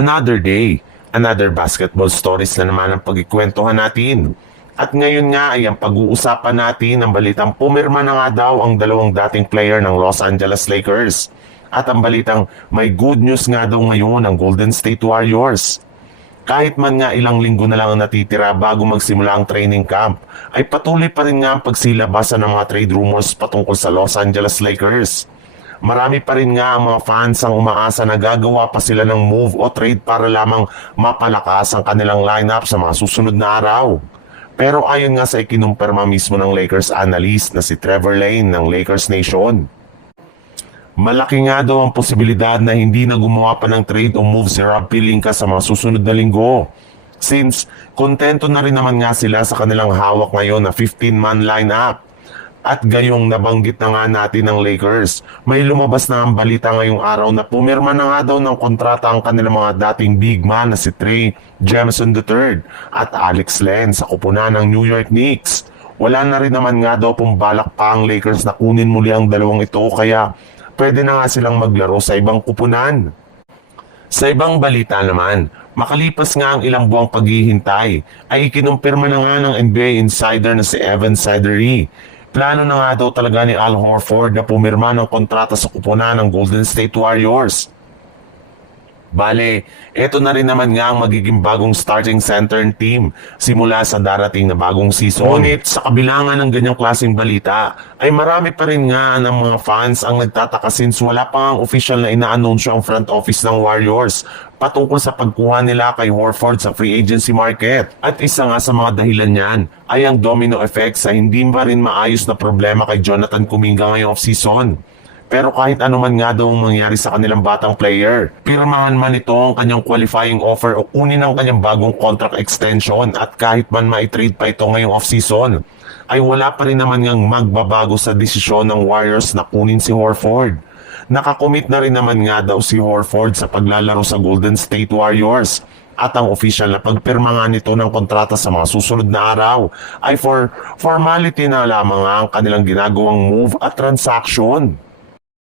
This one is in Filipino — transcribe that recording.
Another day, another basketball stories na naman ang pagkikwentuhan natin. At ngayon nga ay ang pag-uusapan natin ang balitang pumirma na nga daw ang dalawang dating player ng Los Angeles Lakers. At ang balitang may good news nga daw ngayon ang Golden State Warriors. Kahit man nga ilang linggo na lang ang natitira bago magsimula ang training camp, ay patuloy pa rin nga ang pagsilabasan ng mga trade rumors patungkol sa Los Angeles Lakers. Marami pa rin nga ang mga fans ang umaasa na gagawa pa sila ng move o trade para lamang mapalakas ang kanilang lineup sa mga susunod na araw. Pero ayon nga sa ikinumpirma mismo ng Lakers analyst na si Trevor Lane ng Lakers Nation, malaki nga daw ang posibilidad na hindi na gumawa pa ng trade o move si Rob Pelinka sa mga susunod na linggo. Since kontento na rin naman nga sila sa kanilang hawak ngayon na 15-man lineup. At gayong nabanggit na nga natin ng Lakers, may lumabas na ang balita ngayong araw na pumirma na nga daw ng kontrata ang kanilang mga dating big man na si Trey Jemison III at Alex Len sa kupunan ng New York Knicks. Wala na rin naman nga daw pumbalak pa ang Lakers na kunin muli ang dalawang ito kaya pwede na nga silang maglaro sa ibang kupunan. Sa ibang balita naman, makalipas nga ang ilang buwang paghihintay, ay ikinumpirma na nga ng NBA insider na si Evan Sidery. Plano na nga daw talaga ni Al Horford na pumirma ng kontrata sa kupunan ng Golden State Warriors. Bale, eto na rin naman nga ang magiging bagong starting center team simula sa darating na bagong season. Ngunit sa kabilangan ng ganyang klaseng balita, ay marami pa rin nga ng mga fans ang nagtataka since wala pa ang official na inaanunsyo ang front office ng Warriors patungkol sa pagkuha nila kay Horford sa free agency market. At isa nga sa mga dahilan niyan ay ang domino effect sa hindi pa rin maayos na problema kay Jonathan Kuminga ngayong off-season. Pero kahit anuman nga daw mangyari sa kanilang batang player, pirmahan man ito ang kanyang qualifying offer o kunin ang kanyang bagong contract extension at kahit man ma-trade pa ito ngayong off-season, ay wala pa rin naman ngang magbabago sa desisyon ng Warriors na kunin si Horford. Nakakommit na rin naman nga daw si Horford sa paglalaro sa Golden State Warriors at ang official na pagpirma nga nito ng kontrata sa mga susunod na araw ay for formality na lamang ang kanilang ginagawang move at transaction.